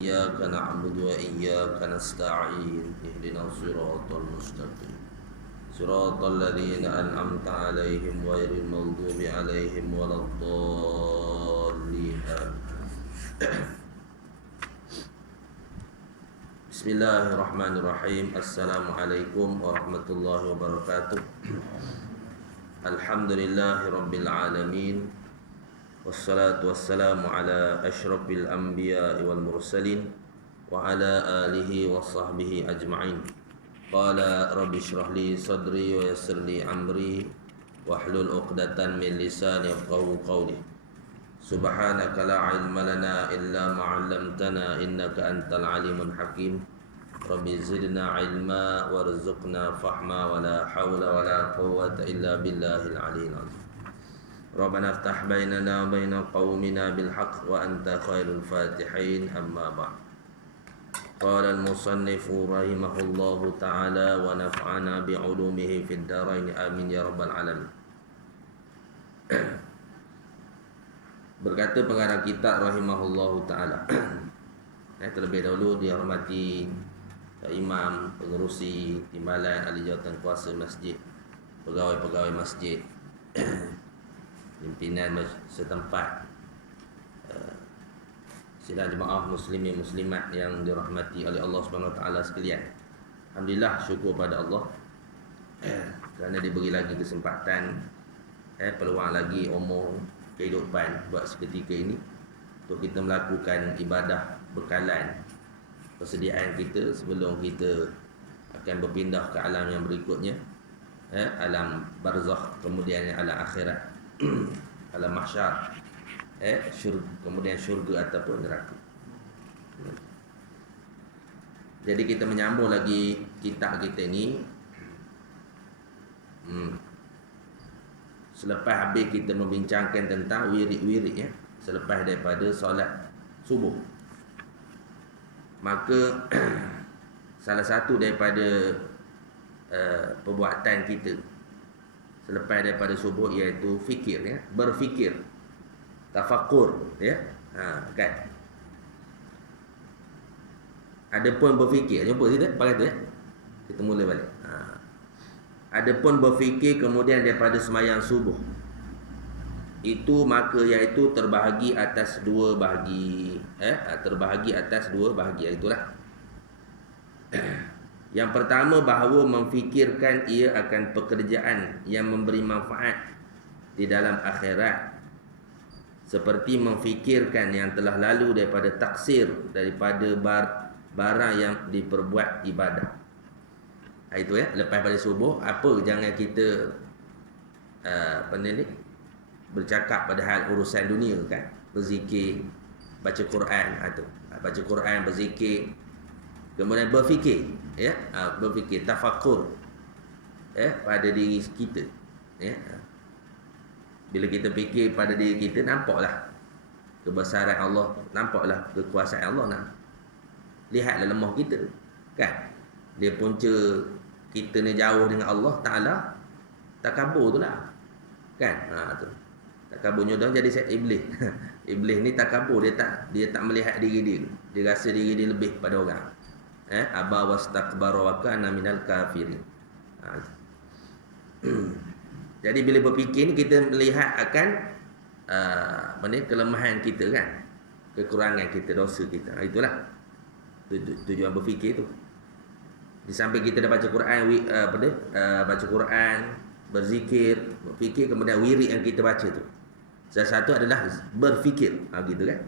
إياك نعبد وإياك نستعين اهدنا الصراط المستقيم صراط الذين أنعمت عليهم غير المغضوب عليهم ولا الضالين بسم الله الرحمن الرحيم السلام عليكم ورحمة الله وبركاته الحمد لله رب العالمين والصلاة والسلام على أشرف الأنبياء والمرسلين وعلى آله وصحبه أجمعين قال رب اشرح لي صدري ويسر لي أمري واحلل عقدة من لساني يفقهوا قولي سبحانك لا علم لنا إلا ما علمتنا إنك أنت العليم الحكيم رب زدنا علما وارزقنا فهما ولا حول ولا قوة إلا بالله العلي العظيم ربنا افتح بيننا وبين قومنا بالحق وأنت خير الفاتحين أما بعد قال المصنف رحمه الله تعالى ونفعنا بعلومه في الدارين آمين يا رب العالمين. Berkata pengarang kitab rahimahullahu ta'ala terlebih dahulu dihormati imam, pengerusi, timbalan, ahli jawatan kuasa masjid, pegawai-pegawai masjid, pimpinan setempat, sidang jemaah muslimin muslimat yang dirahmati oleh Allah Subhanahu Wa Taala sekalian. Alhamdulillah, syukur pada Allah kerana diberi lagi kesempatan, peluang lagi umur kehidupan buat seketika ini untuk kita melakukan ibadah bekalan persediaan kita sebelum kita akan berpindah ke alam yang berikutnya, alam barzakh, kemudian alam akhirat, alam mahsyar, kemudian syurga ataupun neraka. Jadi kita menyambung lagi kitab kita ni. Selepas habis kita membincangkan tentang wirid-wirid, selepas daripada solat subuh, maka salah satu daripada perbuatan kita selepas daripada subuh iaitu fikir, berfikir, tafakkur, kan. Adapun berfikir, jumpa kita pakai tu, kita mula balik. Adapun berfikir kemudian daripada sembahyang subuh, itu maka iaitu terbahagi atas dua bahagi, terbahagi atas dua bahagi, itulah. Yang pertama, bahawa memfikirkan ia akan pekerjaan yang memberi manfaat di dalam akhirat, seperti memfikirkan yang telah lalu daripada taksir daripada barang yang diperbuat ibadah. Itu lepas pada subuh, apa jangan kita bercakap pada hal urusan dunia, kan, berzikir, baca Quran, baca Quran, berzikir, kemudian berfikir, berfikir, tafakkur, pada diri kita, Bila kita fikir pada diri kita, nampaklah kebesaran Allah, nampaklah kekuasaan Allah. Lihatlah lemah kita, kan. Dia punca kita ni jauh dengan Allah Ta'ala, takabur tu lah, kan. Tu takaburnya dah jadi set iblis. Iblis ni takabur, dia tak melihat diri dia, dia rasa diri dia lebih pada orang. Aba wastakbara wa kana minal kafirin. Jadi bila berfikir ni, kita melihat akan kelemahan kita, kan, kekurangan kita, dosa kita. Itulah tujuan berfikir tu. Di samping kita dah baca Quran, baca Quran, berzikir, berfikir, kemudian wirid yang kita baca tu, salah satu adalah berfikir, gitu, kan.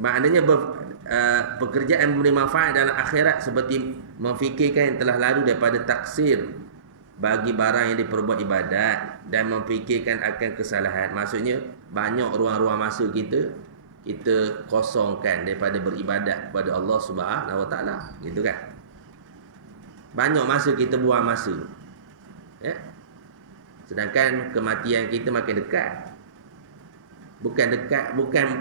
Maknanya pekerjaan memberi manfaat dalam akhirat seperti memfikirkan yang telah lalu daripada taksir bagi barang yang diperbuat ibadat, dan memfikirkan akan kesalahan. Maksudnya banyak ruang-ruang masa kita kosongkan daripada beribadat kepada Allah Subhanahu Wa Taala, gitu, kan. Banyak masa kita buang masa, sedangkan kematian kita makin dekat. Bukan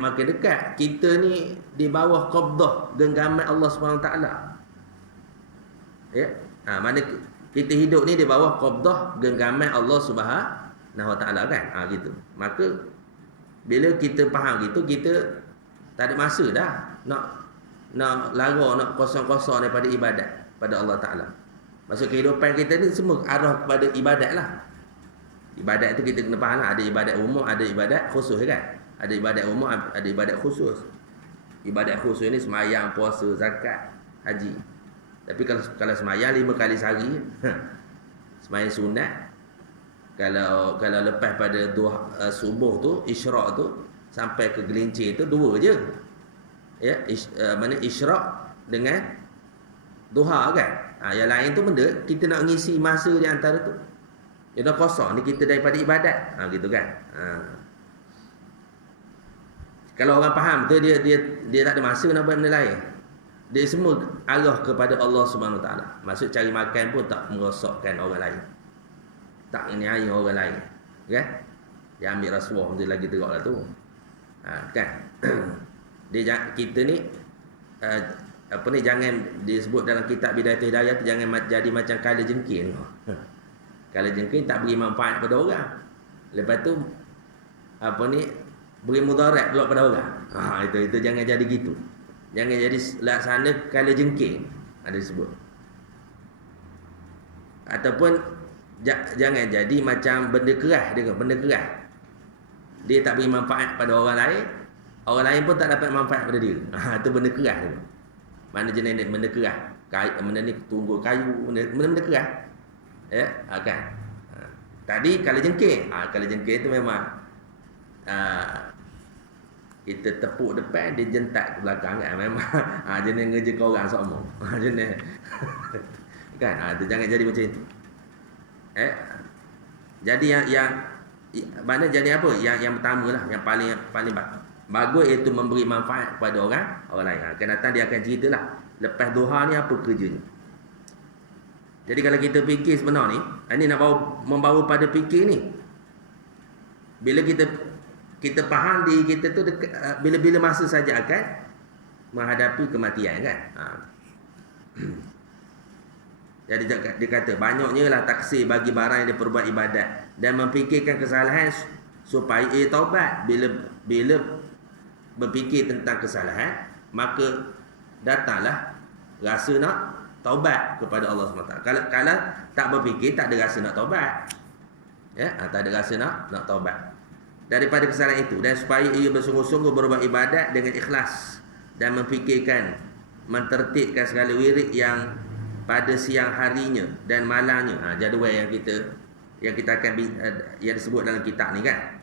makin dekat, kita ni di bawah qabdah, genggaman Allah Subhanahu Wa Taala. Mana kita hidup ni di bawah qabdah, genggaman Allah Subhanahu Wa Taala, kan. Gitu. Maka bila kita faham gitu, kita Tak ada masa dah nak lara, nak kosong-kosong daripada ibadat pada Allah Ta'ala. Maksud kehidupan kita ni semua arah kepada ibadat lah. Ibadat tu kita kena faham lah. Ada ibadat umum, ada ibadat khusus kan. Ada ibadat umum, ada ibadat khusus. Ibadat khusus ni semayang, puasa, zakat, haji. Tapi kalau semayang 5 kali sehari, semayang sunat. Kalau lepas pada subuh tu, isyraq tu, sampai ke gelincir tu 2 je. Ya, mana isyraq dengan duha kan. Yang lain tu benda kita nak ngisi masa di antara tu. Dia dah kosong ni kita daripada ibadat. Gitu kan. Kalau orang faham tu dia tak ada masa nak buat benda lain. Dia semua arah kepada Allah Subhanahu Wa Taala. Maksud cari makan pun tak merosakkan orang lain. Tak nganiaya orang lain. Kan? Dia ambil rasuah tu lagi teruk lah tu. Kan? Kita ni jangan disebut dalam kitab Bidayatul Hidayah tu jangan jadi macam kala jengking. Kala jengking tak beri manfaat pada orang. Lepas tu beri mudarat pula pada orang. Itu jangan jadi gitu. Jangan jadi laksana kala jengking ada disebut. Ataupun jangan jadi macam benda kerah dia, benda kerah. Dia tak beri manfaat pada orang lain, orang lain pun tak dapat manfaat pada dia. Itu benda kerah tu. Mana jenis benda kerah? Benda ni tunggul kayu, benda kerah. Ya, kan. Tadi kala jengking. Kala jengking tu memang kita tepuk depan, dia jentak ke belakang kan. Memang jenis ngeje kau orang semua. Jenis kan. Tu jangan jadi macam itu. Jadi yang mana jadi apa? Yang pertama lah, yang paling bagus iaitu memberi manfaat kepada orang lain. Akan datang dia akan ceritalah lepas duha ni apa kerjanya. Jadi kalau kita fikir sebenar ni, ini nak membawa pada fikir ni. Bila kita faham diri kita tu bila masa saja akan menghadapi kematian kan. Jadi dia kata banyaknya lah taksir bagi barang yang diperbuat ibadat dan memfikirkan kesalahan supaya ia taubat. Bila berfikir tentang kesalahan, maka datanglah rasa nak taubat kepada Allah SWT. Kalau tak berfikir, tak ada rasa nak taubat. Ya, tak ada rasa nak taubat daripada kesalahan itu, dan supaya ia bersungguh-sungguh berbuat ibadat dengan ikhlas dan memfikirkan mentertibkan segala wirid yang pada siang harinya dan malamnya. Jadual yang kita akan yang disebut dalam kitab ni kan.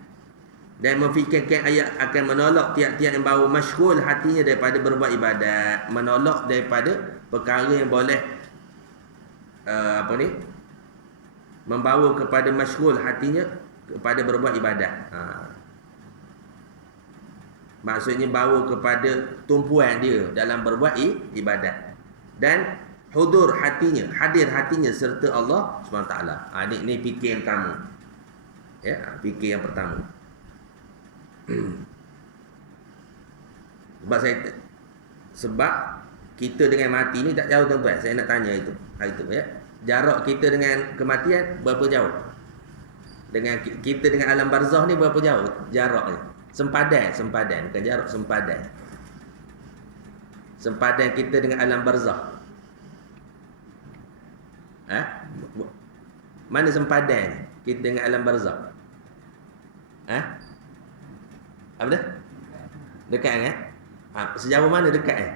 Dan memfikirkan ayat akan menolak tiap-tiap yang bawa masyghul hatinya daripada berbuat ibadat, menolak daripada perkara yang boleh membawa kepada masyghul hatinya kepada berbuat ibadat. Maksudnya bawa kepada tumpuan dia dalam berbuat ibadat, dan hadir hatinya serta Allah SWT. Ini fikir yang pertama. Ya, fikir yang pertama. Sebab kita dengan mati ni tak jauh tuan-tuan. Saya nak tanya itu. Ya. Jarak kita dengan kematian berapa jauh? Dengan kita dengan alam barzah ni berapa jauh jaraknya? Sempadan, bukan jarak, sempadan. Sempadan kita dengan alam barzah. Mana sempadan kita dengan alam barzah? Apa dah? Dekat kan? Sejauh mana dekat kan?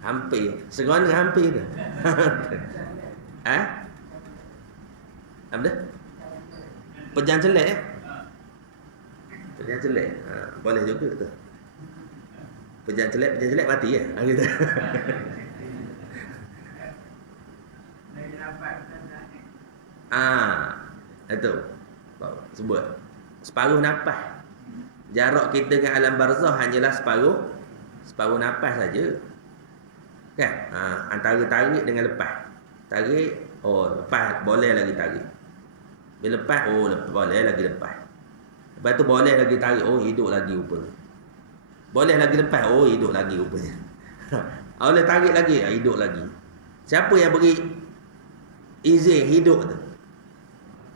Hampir. Serona hampir tu. Apa dah? Pejam celek Pejam celek. Boleh juga tu. Pejam celek mati ya. Gitu. Itu. Sebut separuh nafas. Jarak kita dengan alam barzah hanyalah separuh nafas saja. Kan? Antara tarik dengan lepas. Tarik, lepas boleh lagi tarik. Bila lepas, boleh lagi lepas. Lepas tu boleh lagi tarik, hidup lagi rupanya. Boleh lagi lepas, hidup lagi rupanya. Boleh tarik lagi, hidup lagi. Siapa yang beri izin hidup tu?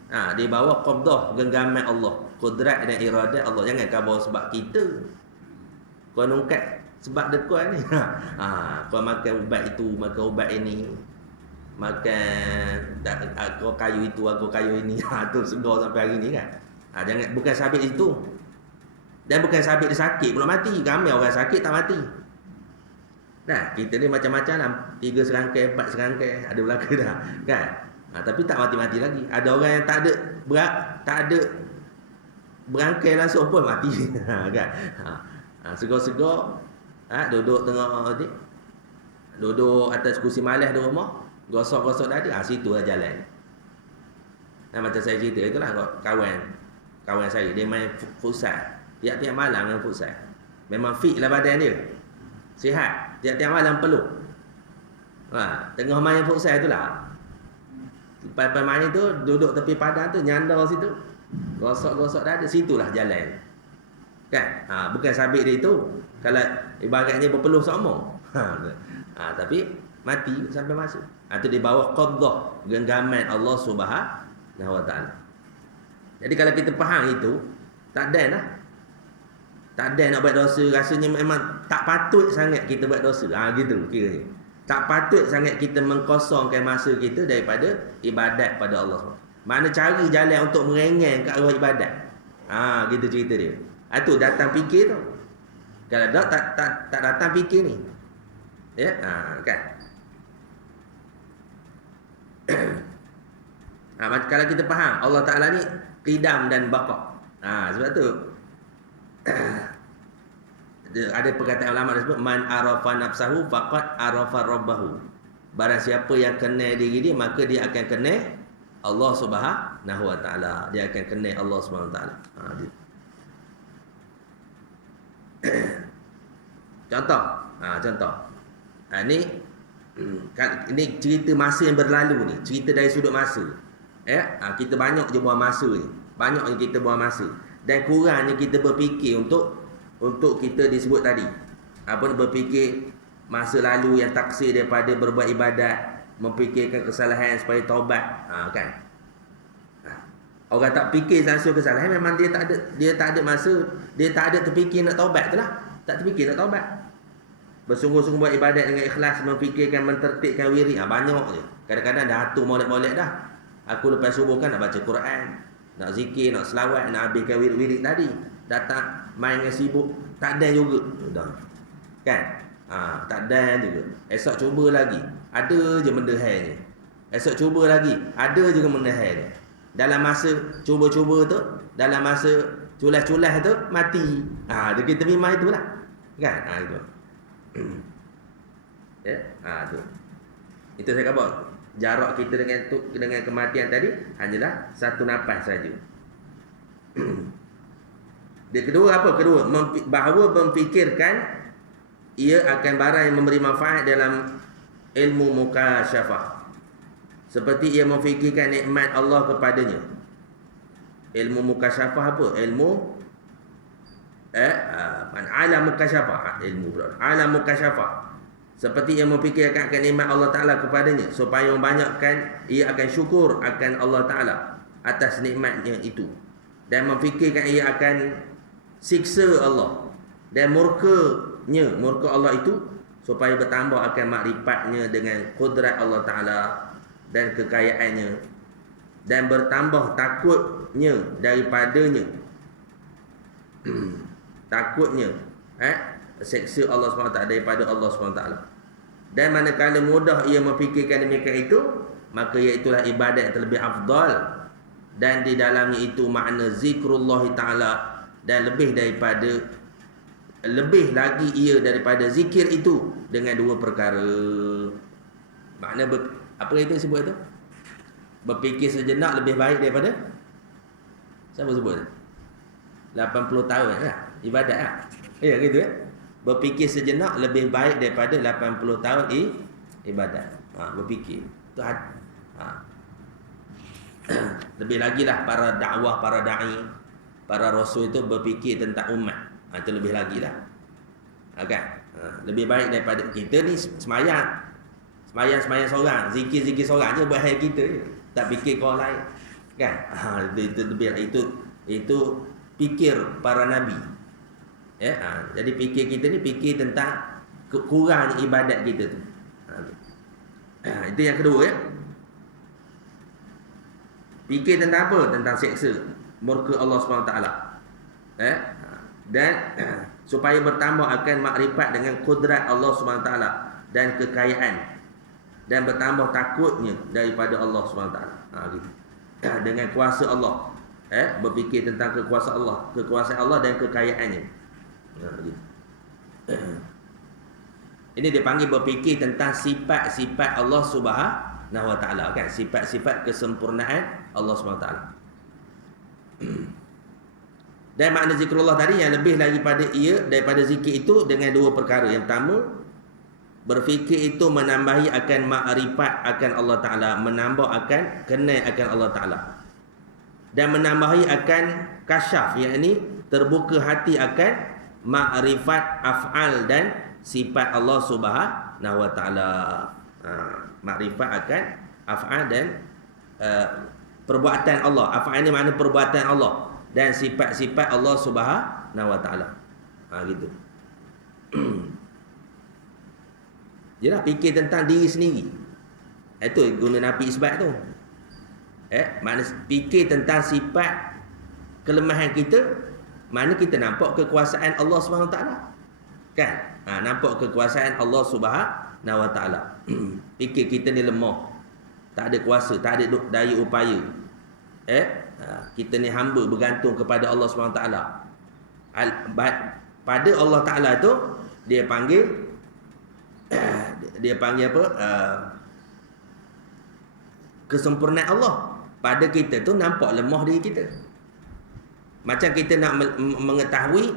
Dia bawa qabdah, genggaman Allah. kudrat dan iradat Allah. Jangan kau bawa sebab kita. Kau nungkat sebab dekat ni. Kau makan ubat itu, makan ubat ini. Makan kau kayu itu, aku kayu ini. Tu segar sampai hari ni kan. Jangan, bukan sabit itu. Dan bukan sabit dia sakit belum mati. Ramai orang sakit tak mati. Nah, kita ni macam-macam lah. 3 serangkai, 4 serangkai. Ada belaka dah. Kan? Tapi tak mati-mati lagi. Ada orang yang tak ada berangkai langsung pun mati. Kan? Segar-segar. Duduk tengah ni. Duduk atas kursi malas di rumah. Gosok-gosok dada. Situlah jalan. Macam saya cerita itulah kawan saya. Dia main futsal. Tiap-tiap malam main futsal. Memang fit lah badan dia. Sihat. Tiap-tiap malam peluk. Tengah main futsal itulah. Lepas main tu duduk tepi padang tu, nyandar situ. Gosok-gosok dada, situlah jalan. Kan? Bukan sabit dia itu. Kalau ibaratnya berpeluh sama. Tapi mati sampai masuk. Itu di bawah qadah, genggaman Allah Subhanahu Wa Taala. Jadi kalau kita faham itu, tak ada lah. Tak ada nak buat dosa, rasanya memang tak patut sangat kita buat dosa. Gitu kiranya. Tak patut sangat kita mengkosongkan masa kita daripada ibadat pada Allah SWT. Mana cari jalan untuk merengeng ke arwah ibadat. Gitu cerita dia. Itu datang fikir tu. Kalau tak datang fikir ni. Ya, kan. Kalau kita faham Allah Ta'ala ni qidam dan baqa. Sebab tu ada perkataan ulama disebut man arafa nafsahu faqad arafa rabbahu. Barang siapa yang kenal diri dia, maka dia akan kenal Allah Subhanahu Wa Taala. Dia akan kenal Allah Subhanahu Wa Taala. Contoh. Ini cerita masa yang berlalu ni, cerita dari sudut masa. Kita banyak je buang masa ni. Banyak je kita buang masa. Dan kurangnya kita berfikir untuk kita disebut tadi. Berfikir masa lalu yang taksir daripada berbuat ibadat, memfikirkan kesalahan supaya taubat. Kan? Orang tak fikir langsung kesalahan, memang dia tak ada masa, dia tak ada terfikir nak taubat tu lah. Tak terfikir nak taubat. Bersungguh-sungguh buat ibadat dengan ikhlas, memfikirkan, mentertibkan wirid. Banyak je. Kadang-kadang dah atur molek-molek dah. Aku lepas subuh kan nak baca Quran, nak zikir, nak selawat, nak habiskan wirid-wirid tadi. Datang main dengan sibuk, tak ada juga. Kan? Tak ada juga. Esok cuba lagi, ada je benda hal ni. Esok cuba lagi, ada juga benda hal ni. Dalam masa cuba-cuba tu, dalam masa culas-culas tu, mati. Dia kita memang itulah. Kan? Itu. Tu. Itu saya kata, jarak kita dengan kematian tadi hanyalah satu nafas saja. Dia kedua apa? Bahawa memfikirkan ia akan barang yang memberi manfaat dalam ilmu mukasyafah. Seperti ia memfikirkan nikmat Allah kepadanya. Ilmu mukasyafah apa? Ilmu alam mukasyafah. Alam mukasyafah. Seperti ia memfikirkan akan nikmat Allah Ta'ala kepadanya, supaya membanyakkan ia akan syukur akan Allah Ta'ala atas nikmatnya itu. Dan memfikirkan ia akan siksa Allah dan murka Allah itu, supaya bertambah akan makrifatnya dengan kudrat Allah Ta'ala dan kekayaannya, dan bertambah takutnya daripadanya. Takutnya seksa Allah SWT, daripada Allah SWT. Dan manakala mudah ia memfikirkan demikian itu, maka iaitulah ibadat yang terlebih afdal, dan di dalamnya itu makna zikrullah Ta'ala, dan lebih lagi ia daripada zikir itu dengan dua perkara. Makna apa itu sebut itu? Berfikir sejenak lebih baik daripada, siapa sebut? 80 tahun lah ibadat lah. Ya gitu ya. Berfikir sejenak lebih baik daripada 80 tahun ibadat. Berfikir. Itu lebih lagi lah para dakwah, para da'i, para rasul itu berfikir tentang umat. Itu lebih lagi lah. Kan? Lebih baik daripada kita ni semayang seorang, zikir seorang je buat hal kita je. Tak fikir kau lain. Kan? Itu lebih lah. Itu fikir para nabi. Ya, jadi fikir kita ni fikir tentang kurangnya ibadat kita tu. Itu yang kedua ya. Fikir tentang apa? Tentang seksa murka Allah SWT. Dan supaya bertambah akan makrifat dengan kudrat Allah SWT dan kekayaan, dan bertambah takutnya daripada Allah SWT. Gitu. Dengan kuasa Allah, berfikir tentang kekuasaan Allah dan kekayaannya. Gitu. Ini dipanggil berfikir tentang sifat-sifat Allah Subhanahu Wa Taala, kan? Sifat-sifat kesempurnaan Allah Subhanahu Wa Taala. Dan makna zikrullah tadi yang lebih daripada zikir itu dengan dua perkara. Yang pertama, berfikir itu menambahi akan makrifat akan Allah Taala, menambah akan kenal akan Allah Taala, dan menambahi akan kasyaf, yakni terbuka hati akan makrifat af'al dan sifat Allah Subhanahu Wa Taala. Makrifat akan af'al dan perbuatan Allah. Af'al ini makna perbuatan Allah, dan sifat-sifat Allah Subhanahu Wa Taala. Gitu. Jelah fikir tentang diri sendiri. Itu guna nafi isbat tu. Makna fikir tentang sifat kelemahan kita, mana kita nampak kekuasaan Allah Subhanahu Wa Taala. Kan? Nampak kekuasaan Allah Subhanahu Wa Taala. Fikir kita ni lemah. Tak ada kuasa, tak ada daya upaya. Kita ni hamba bergantung kepada Allah Subhanahu Wa Taala. Pada Allah Taala tu dia panggil apa? Kesempurnaan Allah. Pada kita tu nampak lemah diri kita. Macam kita nak mengetahui,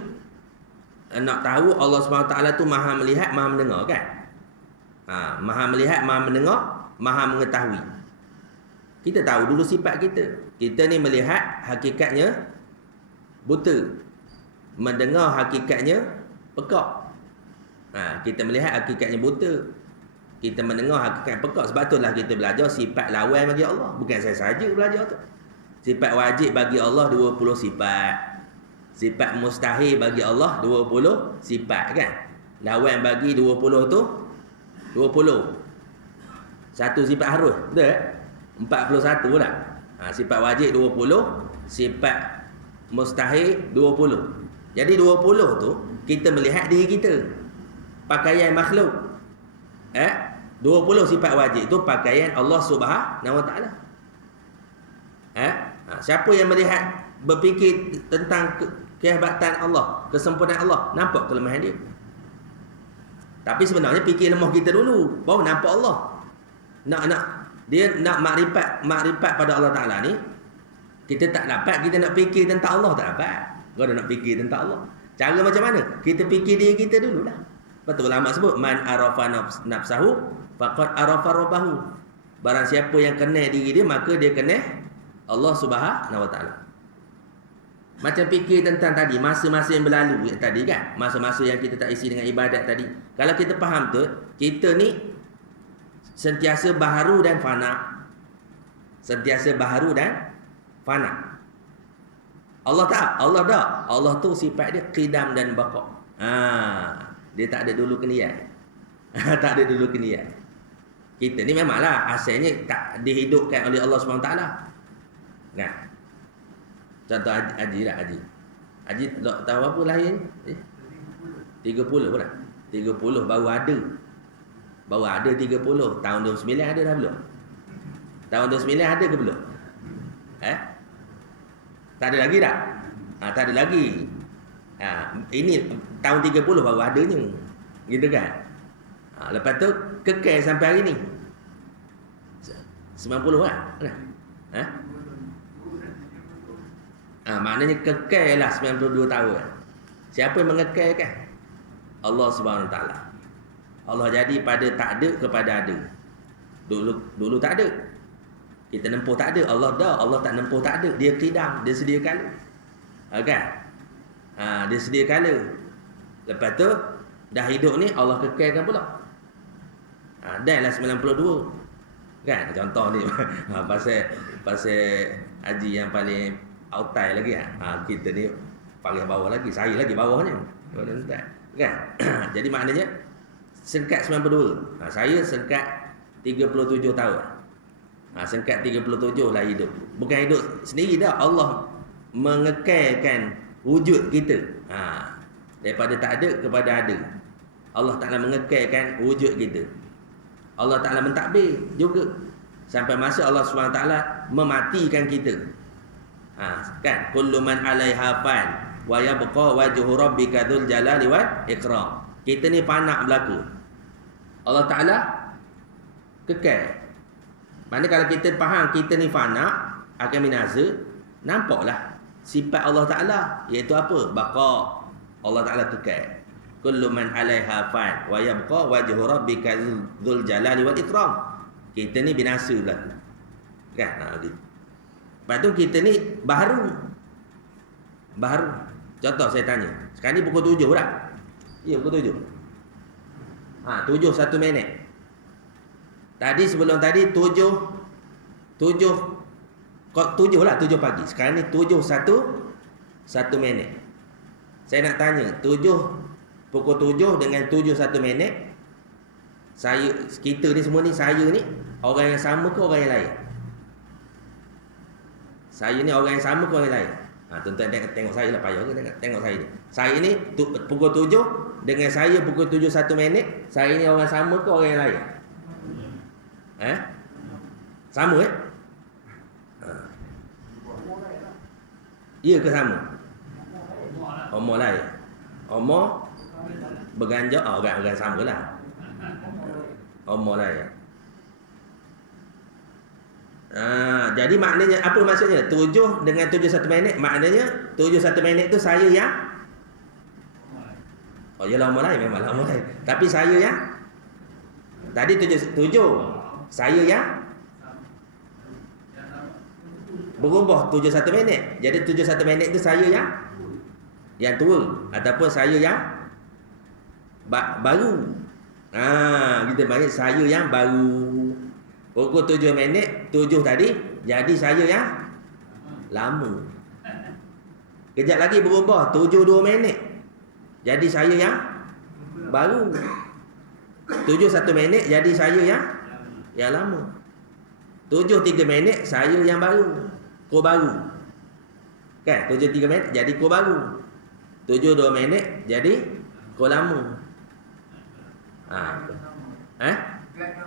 nak tahu Allah SWT tu maha melihat, maha mendengar, kan? Maha melihat, maha mendengar, maha mengetahui. Kita tahu dulu sifat kita. Kita ni melihat hakikatnya buta, mendengar hakikatnya pekak. Kita melihat hakikatnya buta, kita mendengar hakikat pekak. Sebab itulah kita belajar sifat lawan bagi Allah. Bukan saya saja belajar tu. Sifat wajib bagi Allah 20 sifat. Sifat mustahil bagi Allah 20 sifat, kan? Lawan bagi 20 tu 20. Satu sifat harus, betul tak? 41 pula. Sifat wajib 20, sifat mustahil 20. Jadi 20 tu kita melihat diri kita. Pakaian makhluk. 20 sifat wajib tu pakaian Allah Subhanahu Wa Taala. Siapa yang melihat, berfikir tentang kehebatan Allah, kesempurnaan Allah, nampak kelemahan dia. Tapi sebenarnya fikir lemah kita dulu, baru nampak Allah. Dia nak makrifat pada Allah Taala ni, kita tak dapat, kita nak fikir tentang Allah tak dapat. Kau nak fikir tentang Allah. Cara macam mana? Kita fikir diri kita dululah. Betul ulama sebut man arafa nafsahu faqad arafa rabbahu. Barang siapa yang kenal diri dia, maka dia kenal Allah Subhanahu Wa Taala. Macam fikir tentang tadi, masa-masa yang berlalu tadi, kan? Masa-masa yang kita tak isi dengan ibadat tadi. Kalau kita faham tu, kita ni sentiasa baharu dan fana. Sentiasa baharu dan fana. Allah tak? Allah tak? Allah tu sifat dia qidam dan baqa. Dia tak ada dulu kenian. Tak ada dulu kenian. Kita ni memanglah asalnya tak dihidupkan oleh Allah SWT. Nah, contoh Haji lah, Haji. Haji tahu apa lahir? 30 pula. 30 baru ada. Baru ada 30. Tahun 29 ada dah belum? Tahun 29 ada ke belum? Tak ada lagi tak? Tak ada lagi. Ini tahun 30 baru adanya. Gitu kan? Lepas tu kekal sampai hari ni. 90 lah. Maknanya kekal lah 92 tahun. Siapa yang mengekalkan? Allah Subhanahu Wa Taala. Allah jadi pada tak ada kepada ada. Dulu tak ada. Kita nempuh tak ada. Allah dah. Allah tak nempuh tak ada. Dia qidam, dia sedia kala. Kan? Dia sedia kala. Lepas tu dah hidup ni Allah kekalkan pula. Dan lah 92. Kan? Contoh ni pasal haji yang paling autai lagi. Kita ni Paling bawah lagi, saya lagi bawahnya. Kan? Jadi maknanya sengkat 92. Saya sengkat 37 tahun. Sengkat 37 lah hidup. Bukan hidup sendiri dah. Allah mengekalkan wujud kita. Daripada tak ada kepada ada. Allah Ta'ala mengekalkan wujud kita. Allah Ta'ala mentadbir juga. Sampai masa Allah SWT mematikan kita. Kan? Kullu man 'alaiha fan wa yabqa wajhu rabbika dzul jalali wal ikram. Kita ni fana berlaku. Allah Ta'ala kekal. Mana kalau kita faham kita ni fana akan binasa, nampaklah sifat Allah Ta'ala iaitu apa? Baqa. Allah Ta'ala kekal. Kullu man 'alaiha fan wa yabqa wajhu rabbika dzul jalali wal ikram. Kita ni binasa berlaku. Kan? Gitu. Lepas tu kita ni baru. Contoh saya tanya. Sekarang ni pukul 7 tak? Ya, pukul 7. 7 1 minit. Tadi sebelum tadi 7 lah 7 pagi. Sekarang ni 7 1 minit. Saya nak tanya, pukul 7 dengan 7 1 minit. Kita ni semua ni, saya ni orang yang sama ke orang yang lain? Saya ni orang yang sama ke orang yang lain? Tuan-tuan tengok saya lah, payah ke tengok saya ni. Saya ni pukul 7 dengan saya pukul 7 1 minit. Saya ni orang sama ke orang yang lain? Sama Ya ke sama? Umur lain. Umur berganjak, orang sama lah. Umur lain. Jadi maknanya apa maksudnya? 7 dengan 7 1 minit, maknanya 7 1 minit tu saya yang yalah umur lain, memanglah umur lain. Tapi saya yang tadi 7 saya yang berubah 7 1 minit. Jadi 7 1 minit tu saya yang tua ataupun saya yang baru. Kita panggil saya yang baru. Pukul 7 minit 7 tadi, jadi saya yang lama. Kejap lagi berubah 7 2 minit, jadi saya yang baru. 7 1 minit jadi saya yang lama. 7 3 minit saya yang baru. Kau baru. Kan? 7 3 minit jadi kau baru. 7 2 minit jadi kau lama.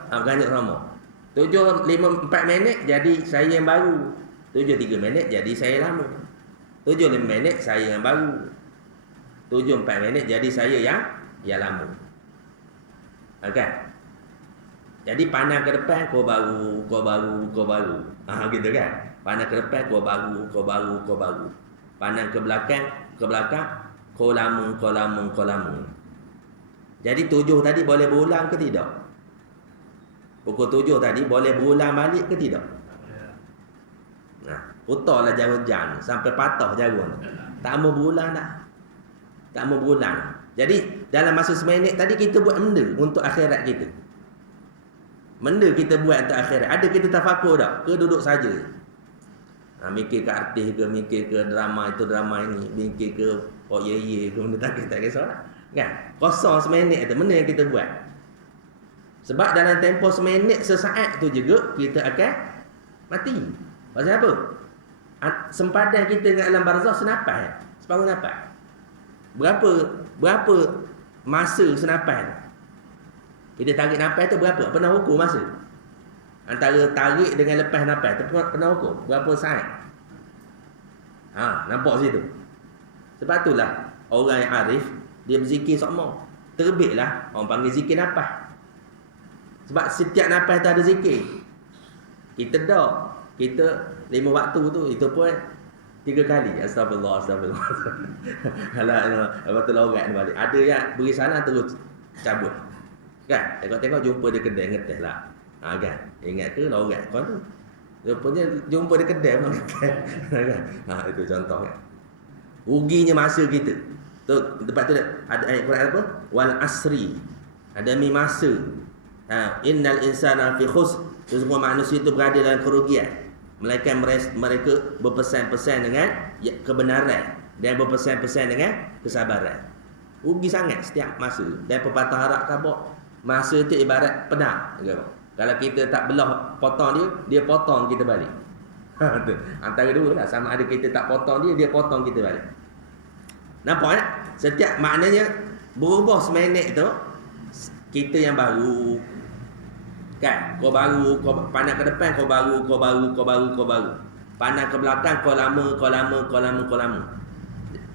Berganjak sama. 7 5 4 minit jadi saya yang baru. 7 3 minit jadi saya lama. 7 5 minit saya yang baru. 7 4 minit jadi saya yang lama. Kan? Jadi pandang ke depan kau baru. Gitu kan? Pandang ke depan kau baru. Pandang ke belakang kau lama. Jadi 7 tadi boleh berulang ke tidak? Pukul 7 tadi boleh berulang balik ke tidak? Putarlah jarum sampai patah jarum. Tak mau berulang dah. Tak mau berulang. Jadi dalam masa seminit tadi kita buat benda untuk akhirat kita. Benda kita buat untuk akhirat. Ada kita tafakur tak? Ke duduk saja? Mikir ke artis ke, mikir ke drama itu drama ini, mikir ke ye ke benda tak kisah lah. Kan? Kosong seminit itu benda yang kita buat. Sebab dalam tempoh seminit sesaat tu juga kita akan mati. Pasal apa? Sempadan kita dengan alam barzah senapas. Separuh napas. Berapa masa senapas? Kita tarik napas tu berapa? Pernah ukur masa? Antara tarik dengan lepas napas tu pernah ukur? Berapa saat? Nampak situ. Sebab itulah orang yang arif dia berzikir sokmo. Terbitlah orang panggil zikir napas. Sebab setiap nafas tu ada zikir. Kita 5 waktu tu, itu pun 3 kali. Astagfirullah. Lepas tu lorat balik. Ada yang beri salam terus cabut. Kan? Tengok jumpa dia kedai ngetes lah. Kan? Ingat ke lorat kau tu? Rupanya jumpa dia kedai pun ngetes. Kan? Itu contoh kan. Ruginya masa kita. Tu, tempat tu ada ayat Quran apa? Wal asri. Ada mi masa. Innal insana fi khusr. Semua manusia itu berada dalam kerugian. Mereka berpesan-pesan dengan kebenaran. Dan berpesan-pesan dengan kesabaran. Rugi sangat setiap masa. Dan pepatah Arab kata masa itu ibarat pedang. Kalau kita tak belah potong dia potong kita balik. Antara dua lah. Sama ada kita tak potong dia potong kita balik. Nampak tak? Setiap maknanya berubah seminit tu, kita yang baru. Kan? Kau baru, kau pandang ke depan, kau baru. Pandang ke belakang, kau lama.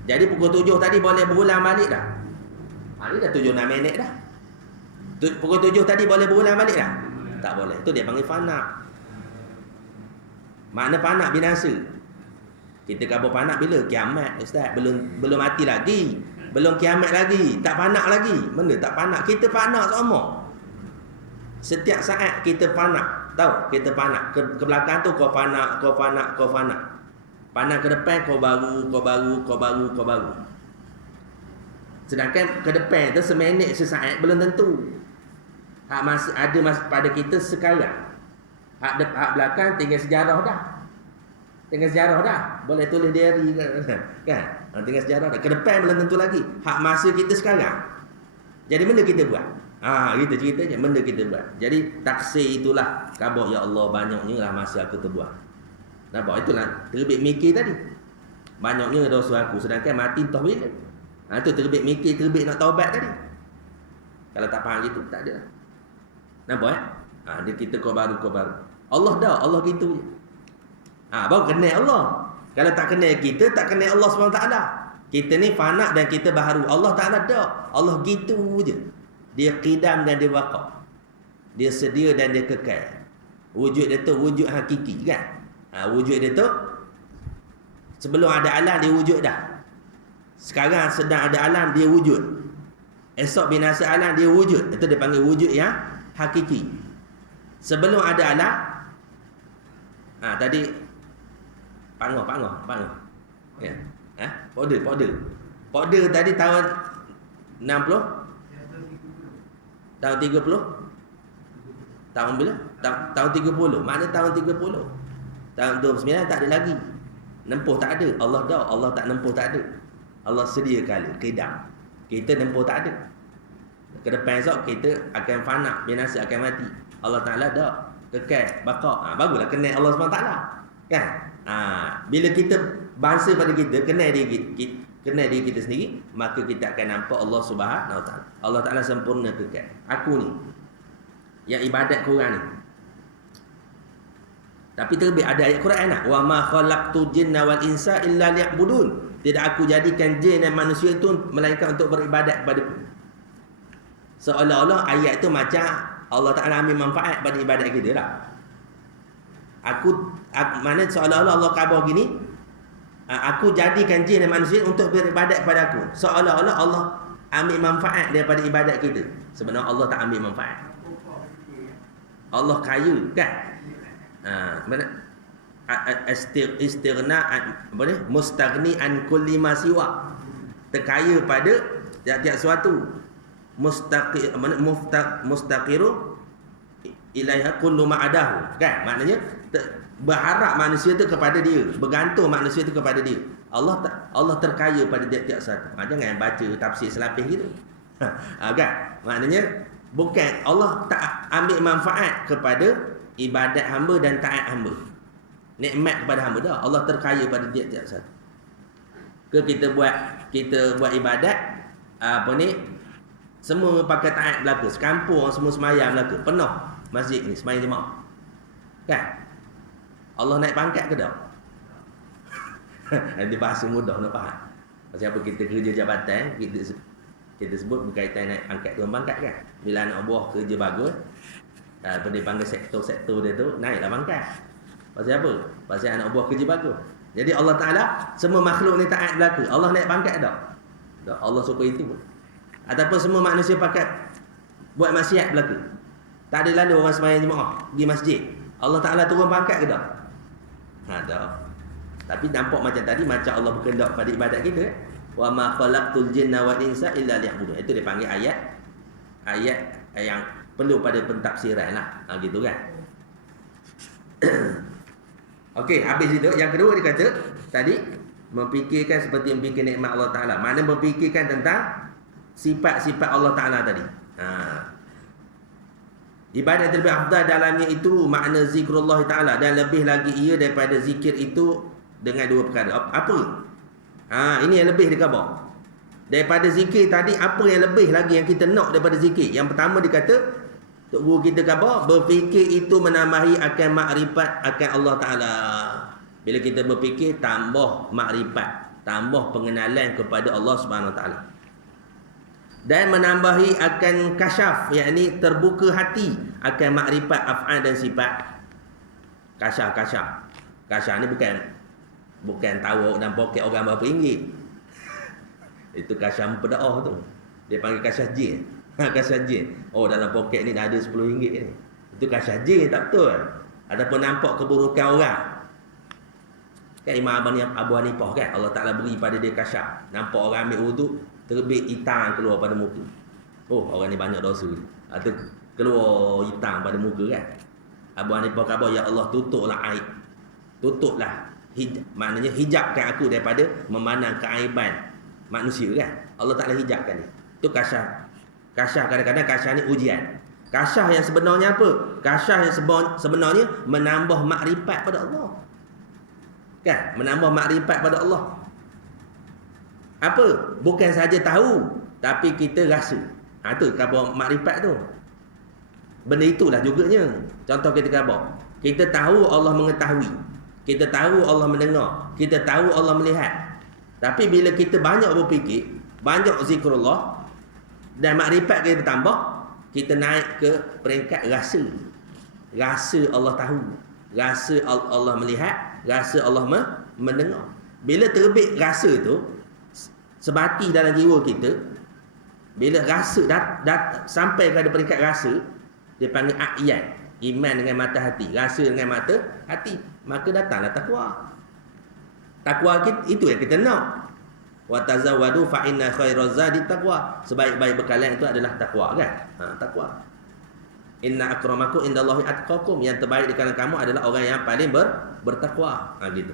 Jadi pukul 7 tadi boleh berulang balik dah. Ini dah 7-6 minit dah. Pukul 7 tadi boleh berulang balik dah? Tak boleh. Itu dia panggil fana. Makna fana binasa. Kita kabur fana bila? Kiamat, Ustaz. Belum mati lagi. Belum kiamat lagi. Tak fana lagi. Benda tak fana. Kita fana semua. Setiap saat kita fana. Tahu? Kita fana. Ke belakang tu kau fana. Pandang ke depan kau baru. Sedangkan ke depan tu seminit sesaat belum tentu. Hak masih ada pada kita sekarang. Hak belakang tinggal sejarah dah. Boleh tulis diary kan? Tinggal sejarah dah. Ke depan belum tentu lagi. Hak masa kita sekarang. Jadi benda kita buat. Gitu ceritanya, benda kita buat. Jadi taksir itulah khabar ya Allah banyaknya lah masa aku terbuang. Nampak itulah terbit mikir tadi. Banyaknya dosa aku sedangkan mati entah bila. Itu terbit mikir, terbit nak taubat tadi. Kalau tak faham gitu tak ada. Nampak dia kita kau baru. Allah dah, Allah gitu je. Baru kenal Allah. Kalau tak kenal kita, tak kenal Allah SWT. Kita ni fana dan kita baharu. Allah Ta'ala dah. Allah gitu je. Dia qidam dan dia waqaf. Dia sedia dan dia kekal. Wujud dia tu wujud hakiki kan? Wujud dia tu sebelum ada alam dia wujud dah. Sekarang sedang ada alam dia wujud. Esok binasa alam dia wujud. Itu dia panggil wujud yang hakiki. Sebelum ada alam tadi panggah. Ya. Powder tadi tahun 60, tahun 30, tahun bila? Tahun 30. Mana tahun 30? Tahun 29 tak ada lagi. Nempuh tak ada. Allah dah. Allah tak nempuh tak ada. Allah sedia kali. Qidam. Kita nempuh tak ada. Ke depan esok kita akan fana. Binasa akan mati. Allah Ta'ala dah. Kekal. Baqa. Bagulah kenal Allah SWT. Kan? Bila kita bangsa pada kita, kenal diri kita sendiri, maka kita akan nampak Allah Subhanahu Wa Ta'ala. Allah Ta'ala sempurna kekal. Aku ni yang ibadat korang ni. Tapi terbit ada ayat Quran nak. Wa ma khalaqtu jinna wal insa illa liya'budun. Tidak aku jadikan jin dan manusia itu melainkan untuk beribadat kepadaku. Seolah-olah ayat itu macam Allah Ta'ala ambil manfaat pada ibadat kita lah. Mana seolah-olah Allah khabar gini, aku jadikan jin dan manusia untuk beribadat kepada aku. Seolah-olah Allah ambil manfaat daripada ibadat kita. Sebenarnya Allah tak ambil manfaat. Allah kaya kan? Mana istighna mustaghni an kulli ma siwa, terkaya pada tiap-tiap sesuatu. Mustaqiru ilaiha kullu ma adahu kan, maknanya berharap manusia tu kepada dia, bergantung manusia tu kepada dia. Allah terkaya pada tiap-tiap sesuatu. Jangan baca tafsir selapis gitu. Kan, maknanya bukan Allah tak ambil manfaat kepada ibadat hamba dan taat hamba. Nikmat kepada hamba dah. Allah terkaya pada tiap-tiap satu. Kita buat ibadat semua pakai taat belaka. Sekampung semua semayang belaka. Penuh masjid ni semayang jemaah. Kan? Allah naik pangkat ke tak? Nanti bahasa mudah nak faham. Pasal apa kita kerja jabatan, kita sebut berkaitan naik pangkat, turun pangkat kan. Bila anak buah kerja bagus, apa dia panggil sektor-sektor dia tu, naiklah pangkat. Pasal apa? Pasal anak buah kerja bagus. Jadi Allah Ta'ala semua makhluk ni taat belaka. Allah naik pangkat tak? Tak, Allah suka itu. Ataupun semua manusia pakat buat maksiat belaka. Tak ada lalu orang sembahyang jemaah di masjid. Allah Ta'ala turun pangkat ke tak? Tak. Tapi nampak macam tadi, macam Allah berkehendak pada ibadat kita. Wa ma khalaqtul jinna wal insa illa liya'budun. Itu dia panggil ayat yang perlu pada pentafsiran lah. Gitu kan. Okey, habis itu yang kedua dia kata tadi Memfikirkan seperti memfikir nikmat Allah Ta'ala. Mana memfikirkan tentang sifat-sifat Allah Ta'ala tadi. Ibadat lebih afdal dalamnya itu makna zikrullah Ta'ala. Dan lebih lagi ia daripada zikir itu dengan dua perkara. Apa? Ini yang lebih dia khabar. Daripada zikir tadi, apa yang lebih lagi yang kita nak daripada zikir? Yang pertama dia kata, Tok Guru kita khabar, berfikir itu menambahi akan makrifat akan Allah Ta'ala. Bila kita berfikir, tambah makrifat, tambah pengenalan kepada Allah Subhanahu Wa Ta'ala. Dan menambahi akan kasyaf, yakni terbuka hati akan makrifat af'al dan sifat. Kasyaf. Kasyaf ni bukan tahu dalam poket orang berapa ringgit. Itu kasyaf pedaah tu. Dia panggil kasyaf jin. Kasyaf jin. Oh, dalam poket ni dah ada 10 ringgit ni. Itu kasyaf jin, tak betul. Adapun nampak keburukan orang. Kan Imam Abu Hanifah kan, Allah Ta'ala beri pada dia kasyaf. Nampak orang ambil wuduk, terbit hitam keluar pada muka. Oh, orang ni banyak dosa. Atau keluar hitam pada muka kan. Abu Hanifah khabar, ya Allah, tutuplah aib. Tutuplah. Maknanya hijabkan aku daripada memandang keaiban manusia kan. Allah Ta'ala hijabkan ni. Itu kasyaf. Kasyaf kadang-kadang kasyaf ni ujian. Kasyaf yang sebenarnya apa? Kasyaf yang sebenarnya menambah makrifat pada Allah. Kan? Menambah makrifat pada Allah. Apa? Bukan saja tahu, tapi kita rasa. Tu khabar makrifat tu. Benda itulah juganya. Contoh kita khabar. Kita tahu Allah mengetahui. Kita tahu Allah mendengar. Kita tahu Allah melihat. Tapi bila kita banyak berfikir, banyak zikrullah, dan makrifat kita tambah, kita naik ke peringkat rasa. Rasa Allah tahu. Rasa Allah melihat. Rasa Allah mendengar. Bila terbit rasa tu sebati dalam jiwa kita, bila rasa sampai pada peringkat rasa, dia panggil a'yan, iman dengan mata hati, rasa dengan mata hati, maka datanglah takwa. Takwa itu yang kita nak. Wa tazawwadu fa inna khairaz zadi taqwa. Sebaik-baik bekalan itu adalah takwa kan? Takwa. Inna akramakum indallahi atqakum. Yang terbaik di kalangan kamu adalah orang yang paling bertakwa. Gitu.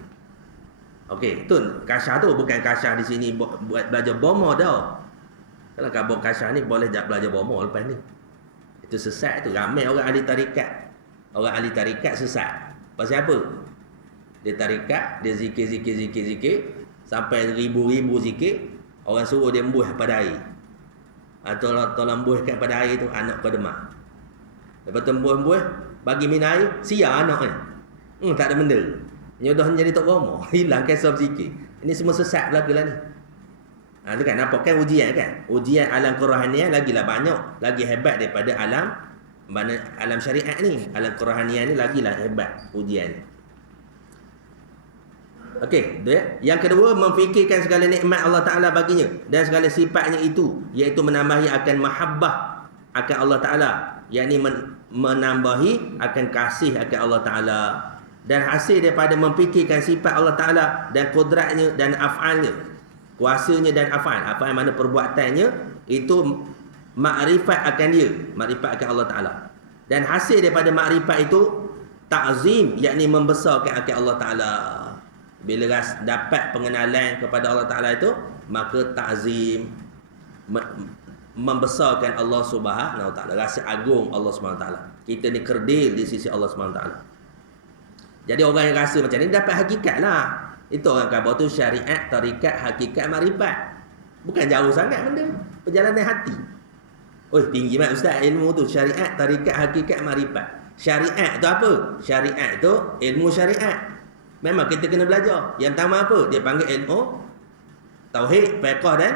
Okey, tu kasyaf tu bukan kasyaf di sini buat belajar bomo dah. Kalau khabar kasyaf ni boleh belajar bomo lepas ni. Itu sesat tu. Ramai orang ahli tarikat. Orang ahli tarikat sesat. Pasal apa? Dia tarikat, dia zikir sampai ribu-ribu zikir, orang suruh dia embuh pada air. Atau tolong embuhkan pada air tu anak kau demam. Lepas tu embuh, bagi minum air, sia anak ni. Tak ada benda. Nyodoh jadi tok bomo, hilang kasar zikir. Ini semua sesat berlaku lah ni. Tu kan, nampak kan ujian kan? Ujian alam kerohanian lagilah banyak, lagi hebat daripada alam syariat ni. Alam kerohanian ni lagilah hebat ujian ni. Okey, yang kedua, memfikirkan segala nikmat Allah Ta'ala baginya dan segala sifatnya itu, iaitu menambahi akan mahabbah akan Allah Ta'ala, yakni menambahi akan kasih akan Allah Ta'ala. Dan hasil daripada memfikirkan sifat Allah Ta'ala dan kodratnya dan af'alnya, kuasanya dan af'al mana perbuatannya, itu makrifat akan dia, makrifat akan Allah Ta'ala. Dan hasil daripada makrifat itu ta'zim, yakni membesarkan akan Allah Ta'ala. Bila dapat pengenalan kepada Allah Ta'ala itu, maka ta'zim, membesarkan Allah Subhanahu Wa Ta'ala, rasa agung Allah Subhanahu Wa Ta'ala. Kita ni kerdil di sisi Allah Subhanahu Wa Ta'ala. Jadi orang yang rasa macam ni dapat hakikat lah. Itu orang khabar tu syariat, tarikat, hakikat, makrifat. Bukan jauh sangat benda. Perjalanan hati. Oh, tinggi mat ustaz ilmu tu. Syariat, tarikat, hakikat, makrifat. Syariat tu apa? Syariat tu ilmu syariat. Memang kita kena belajar. Yang pertama apa? Dia panggil ilmu tauhid, fiqh dan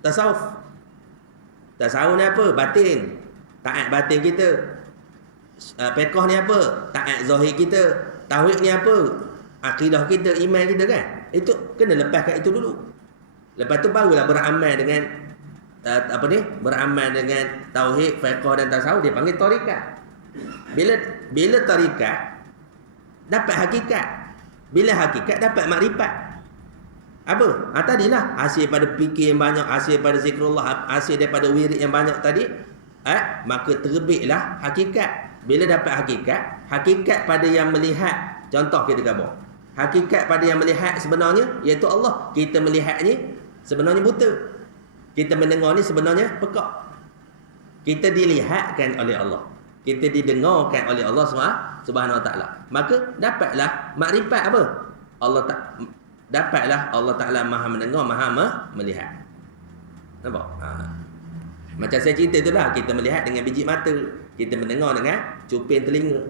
tasawuf. Tasawuf ni apa? Batin. Taat batin kita. Fiqh ni apa? Taat zahir kita. Tauhid ni apa? Akidah kita, iman kita kan. Itu kena lepaskan itu dulu. Lepas tu barulah beramal dengan beramal dengan tauhid, fiqh dan tasawuf, dia panggil tarikat. Bila tarikat dapat hakikat. Bila hakikat dapat makrifat. Apa? Tadilah hasil pada fikir yang banyak, hasil pada zikrullah, hasil daripada wirid yang banyak tadi, maka terbitlah hakikat. Bila dapat hakikat, hakikat pada yang melihat, contoh kita khabar. Hakikat pada yang melihat sebenarnya iaitu Allah. Kita melihatnya sebenarnya buta. Kita mendengar ni sebenarnya pekak. Kita dilihatkan oleh Allah. Kita didengarkan oleh Allah Subhanahu Wa Taala. Maka dapatlah makrifat apa? Dapatlah Allah Taala Maha mendengar, Maha melihat. Nampak? Macam saya cerita itulah, kita melihat dengan biji mata, kita mendengar dengan cuping telinga.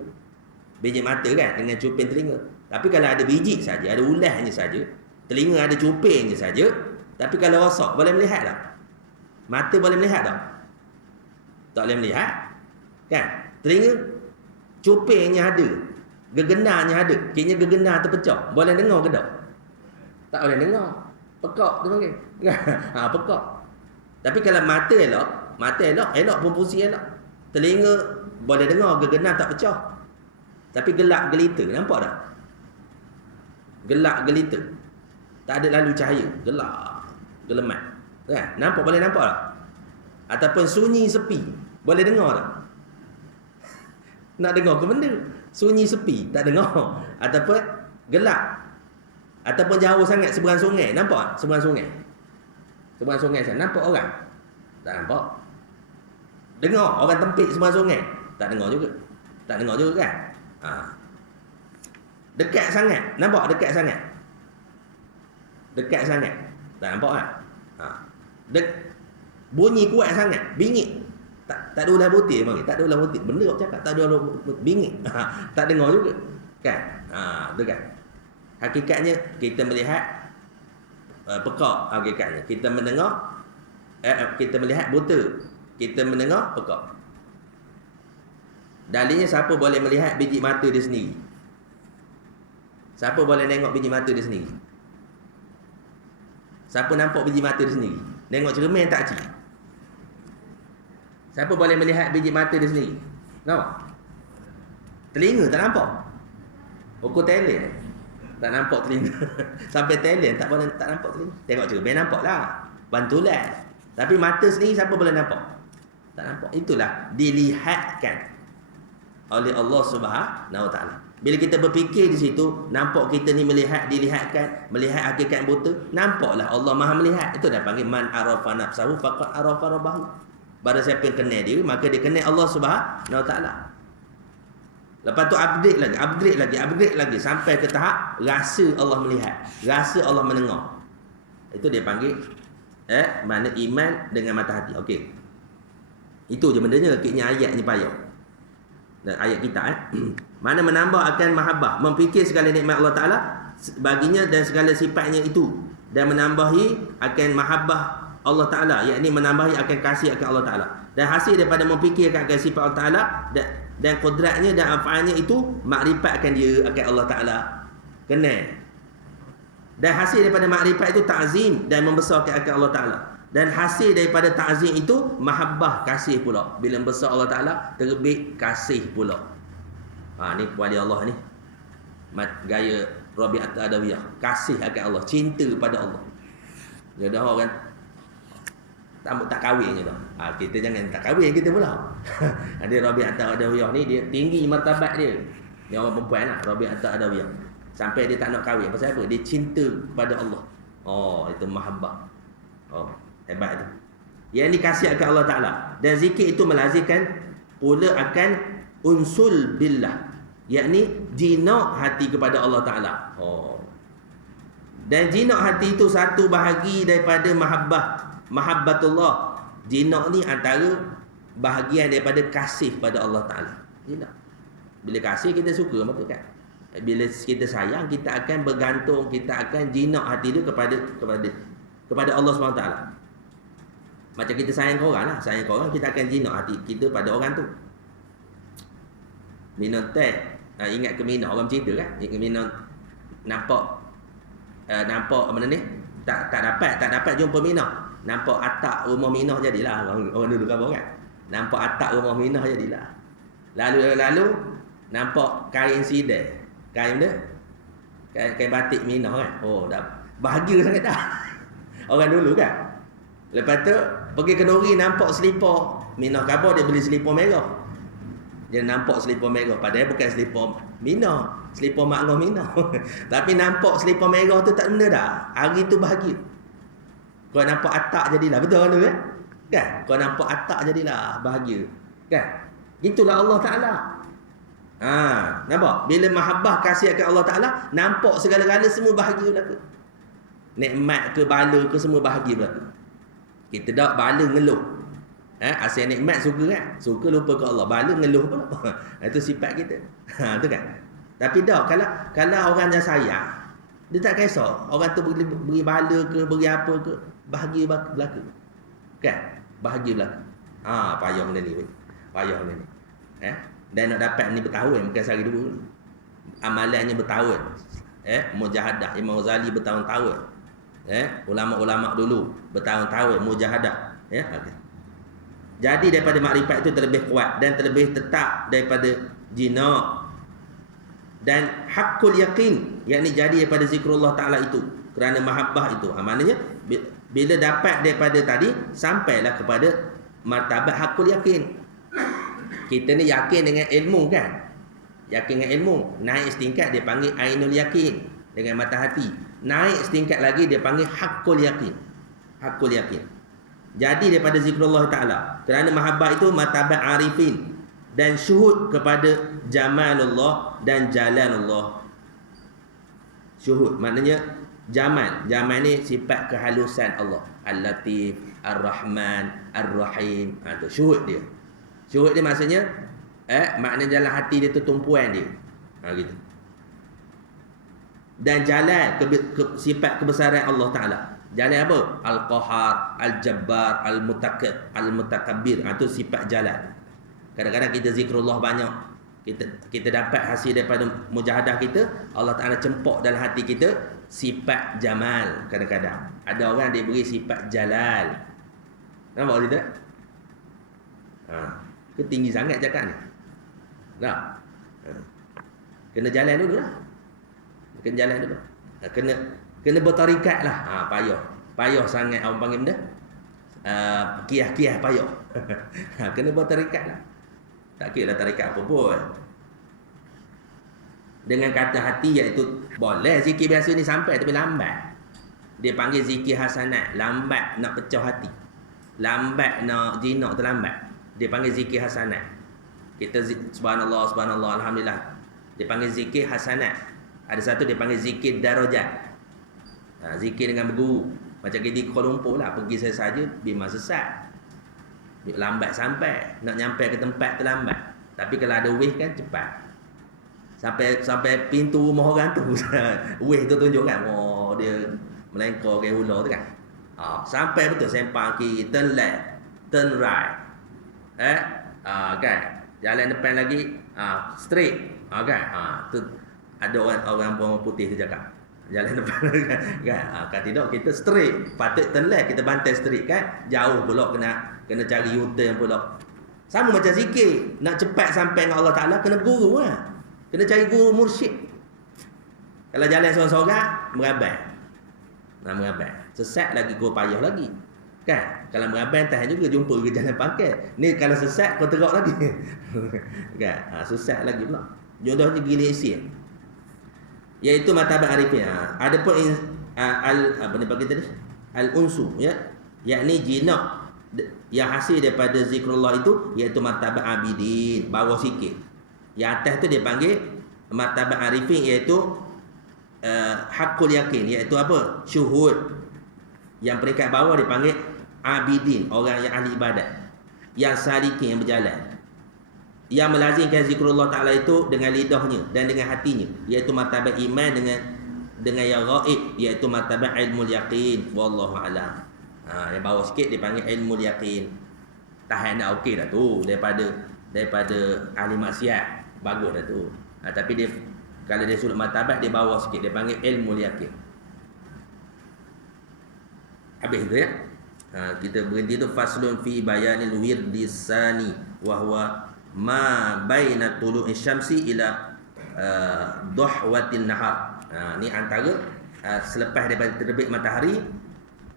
Biji mata kan dengan cuping telinga. Tapi kalau ada biji saja, ada ulasnya saja, telinga ada cupingnya saja, tapi kalau rosak boleh melihat tak? Mata boleh melihat tak? Tak boleh melihat. Kan? Telinga cupingnya ada, gegenarnya ada. Kini gegenar terpecah. Boleh dengar ke tak? Tak boleh dengar. Pekak tu panggil. Pekak. Tapi kalau mata elok pun fungsi elok. Telinga boleh dengar, gegenar tak pecah. Tapi gelap gelita, nampak tak? Gelap gelita. Tak ada lalu cahaya, gelap, gelemat. Kan? Nampak, boleh nampak tak? Ataupun sunyi sepi, boleh dengar tak? Nak dengar ke benda? Sunyi sepi, tak dengar. Ataupun gelap. Ataupun jauh sangat seberang sungai, nampak tak? Seberang sungai. Seberang sungai sana, nampak orang? Tak nampak. Dengar orang tempik seberang sungai? Tak dengar juga. Tak dengar juga kan? Dekat sangat, nampak dekat sangat? Dekat sangat. Tak nampak kan? Bunyi kuat sangat, bingit. Tak ada ulah putih bang, tak ada ulah putih. Benda awak cakap tak ada ulah bingit. Tak dengar juga. Kan? Tu kan. Hakikatnya kita melihat pekak, hakikatnya. Kita mendengar kita melihat buta. Kita mendengar pekak. Dalilnya siapa boleh melihat biji mata dia sendiri? Siapa boleh tengok biji mata dia sendiri? Siapa nampak biji mata dia sendiri? Tengok cermin tak cik? Siapa boleh melihat biji mata dia sendiri? Nampak? Telinga tak nampak? Ukur talent tak nampak telinga. Sampai talent tak nampak telinga. Tengok cermin nampak lah, bantulan. Tapi mata sendiri siapa boleh nampak? Tak nampak. Itulah dilihatkan oleh Allah Subhanahu Wa Taala. Bila kita berfikir di situ, nampak kita ni dilihatkan, melihat hakikat buta, nampaklah Allah Maha melihat. Itu dah panggil man arafa nafsahu faqad arafa rabbahu. Barang siapa yang kenal diri, maka dia kenal Allah Subhanahu Wa Taala. Lepas tu upgrade lagi sampai ke tahap rasa Allah melihat, rasa Allah mendengar. Itu dia panggil mana iman dengan mata hati. Okey. Itu je bendanya, keknya ayat ni payah. Dan ayat kita mana menambah akan mahabbah, memfikir segala nikmat Allah Taala baginya dan segala sifatnya itu, dan menambahi akan mahabbah Allah Taala, yakni menambahi akan kasih akan Allah Taala, dan hasil daripada memfikirkan akan sifat Allah Taala dan kodratnya dan af'alnya itu makrifatkan dia akan Allah Taala, kenal. Dan hasil daripada makrifat itu ta'zim dan membesarkan akan Allah Taala. Dan hasil daripada ta'zim itu mahabbah, kasih pula. Bila besar Allah Ta'ala, terbit kasih pula. Ni wali Allah ni. Gaya Rabi'at Adawiyah. Kasih akan Allah, cinta pada Allah. Jadi orang tak kahwin je dah. Kita jangan tak kahwin kita pula. Ada Rabi'at Adawiyah ni, dia tinggi martabat dia. Dia orang perempuan lah, Rabi'at Adawiyah. Sampai dia tak nak kahwin. Pasal apa? Dia cinta pada Allah. Itu mahabbah. Hebat tu. Yang ini kasih akan Allah Ta'ala. Dan zikir itu melazimkan pula akan unsul billah, yakni jinak hati kepada Allah Ta'ala. Dan jinak hati itu satu bahagi daripada mahabbatullah. Jinak ni antara bahagian daripada kasih pada Allah Ta'ala. Jinak. Bila kasih kita suka betul kan? Bila kita sayang, kita akan bergantung, kita akan jinak hati dia kepada Allah SWT. Macam kita sayang korang lah. Sayang korang, kita akan jinak hati kita pada orang tu. Minum teh, ingat ke Mina, orang cerita kan? Ingat Mina nampak mana ni? Tak dapat jumpa Mina. Nampak atap rumah Mina jadilah. Orang dulu kabar kan? Nampak atap rumah Mina jadilah. Lalu nampak kain sidai. Kain dia? Kain batik Mina kan? Dah bahagia sangat dah. Orang dulu kan? Lepas tu pergi ke Nuri, nampak selipar Mina khabar, dia beli selipar merah. Dia nampak selipar merah, padahal bukan selipar Mina, selipar makna Mina. Tapi nampak selipar merah tu tak benda dah. Hari tu bahagia. Kau nampak atak jadilah, betul kan tu kan? Kan? Kau nampak atak jadilah bahagia. Kan? Itulah Allah Taala. Nampak? Bila mahabbah kasih kat Allah Taala, nampak segala-gala semua bahagia berlaku. Nikmat ke bala ke semua bahagia berlaku. Kita tak bala ngeluh. Asal nikmat suka kan? Suka lupa ke Allah. Bala ngeluh pula. Itu sifat kita. Tu kan? Tapi dah kalau orang yang sayang, dia tak kisah orang tu beri bala ke, beri apa ke, bahagia berlaku. Kan? Bahagia berlaku. Payah benda ni. Payah benda ni. Dan nak dapat ni bertahun, bukan sehari dua. Amalannya bertahun. Mujahadah. Imam Ghazali bertahun-tahun. Ulama-ulama dulu bertahun-tahun mujahadah. Okay. Jadi daripada makrifat itu terlebih kuat dan terlebih tetap daripada jina. Dan hakul yakin, yakni jadi daripada zikrullah Ta'ala itu, kerana mahabbah itu. Maknanya bila dapat daripada tadi, sampailah kepada martabat hakul yakin. Kita ni yakin dengan ilmu kan? Yakin dengan ilmu. Naik setingkat dia panggil ainul yakin, dengan mata hati. Naik setingkat lagi dia panggil hakul yakin. Hakul yakin. Jadi daripada zikrullah Ta'ala, kerana mahabbah itu martabat arifin, dan syuhud kepada jamalullah dan jalanullah. Syuhud maknanya jamal. Jamal ni sifat kehalusan Allah. Al-Latif, Ar-Rahman, Ar-Rahim. Tu syuhud dia. Syuhud dia maksudnya makna dalam hati dia tu tumpuan dia. Gitu. Dan jalan sifat kebesaran Allah Taala. Jalan apa? Al-Qahar, Al-Jabbar, Al-Mutakabbir. Itu sifat jalan. Kadang-kadang kita zikrullah banyak, kita dapat hasil daripada mujahadah kita, Allah Ta'ala cempok dalam hati kita sifat jamal. Kadang-kadang ada orang dia beri sifat jalal. Nampak tidak? Tinggi sangat cakap ni. Kena jalan dulu lah. Kena jalan dulu. Kena bertarikat lah. Payah sangat orang panggil benda. Kiyah-kiyah payah. Kena bertarikat lah. Tak kira lah tarikat apa pun. Dengan kata hati iaitu boleh zikir biasa ni sampai tapi lambat. Dia panggil zikir hasanat. Lambat nak pecah hati. Lambat nak jinak terlambat. Dia panggil zikir hasanat. Kita subhanallah, subhanallah, alhamdulillah. Dia panggil zikir hasanat. Ada satu dia panggil zikir darajat. Zikir dengan berguru. Macam kita di Kuala Lumpur lah. Pergi saya saja bimbang sesat. Lambat sampai. Nak nyampai ke tempat terlambat. Tapi kalau ada wave kan cepat. Sampai pintu rumah orang tu. Wave tu tunjuk kan. Dia melengkar ke ular tu kan. Sampai betul sempang kiri, turn left, turn right. Kan. Jalan depan lagi straight. Kan. Tu ada orang putih tu cakap. Jalan depan kan. Kalau tidak kita straight. Patut turn left, kita bantai straight kan. Jauh pula kena cari U-turn pula. Sama macam zikir. Nak cepat sampai dengan Allah Ta'ala, kena guru lah. Kena cari guru mursyid. Kalau jalan seorang-seorang, merabai. Merabai. Sesat lagi, kau payah lagi. Kan? Kalau merabai, tahan juga jumpa ke jalan pakai. Ni kalau sesat, kau teruk lagi. Kan? Sesat lagi pula. Contohnya gila isi. Iaitu martabat arifin. Ada pun apa ni bagi tadi? Al-unsu, ya. Yakni jinak yang hasil daripada zikrullah itu iaitu martabat abidin, bawah sikit. Yang atas tu dia panggil martabat arifin, iaitu hakul yakin, iaitu apa? Syuhud. Yang peringkat bawah dia panggil abidin, orang yang ahli ibadat. Yang salikin, yang berjalan. Yang melazimkan zikrullah Ta'ala itu dengan lidahnya dan dengan hatinya, iaitu martabat iman dengan yang ghaib, iaitu martabat ilmu yaqin. Wallahu a'lam. Yang bawah sikit dia panggil ilmu yaqin. Tahan dah okey dah tu daripada ahli maksiat. Bagus dah tu. Tapi dia kalau dia sudut martabat dia bawah sikit, dia panggil ilmu yaqin. Habis tu ya. Kita berhenti tu faslun fi bayanil wirdisani wa huwa ma baina tulu'i syamsi ila dhahwatin nahar. Ni antara selepas daripada terbit matahari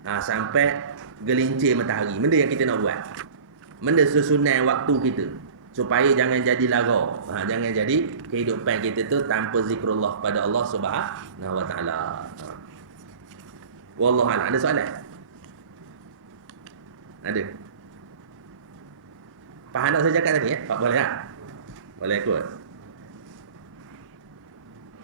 sampai gelincir matahari. Benda yang kita nak buat. Benda susunan waktu kita. supaya jangan jadi lara. Jangan jadi kehidupan kita tu tanpa zikrullah pada Allah Subhanahu wa taala. Wallahu a'lam. Ada soalan? Ada. Faham tak saya cakap tadi ya? Pak boleh tak? Boleh ikut.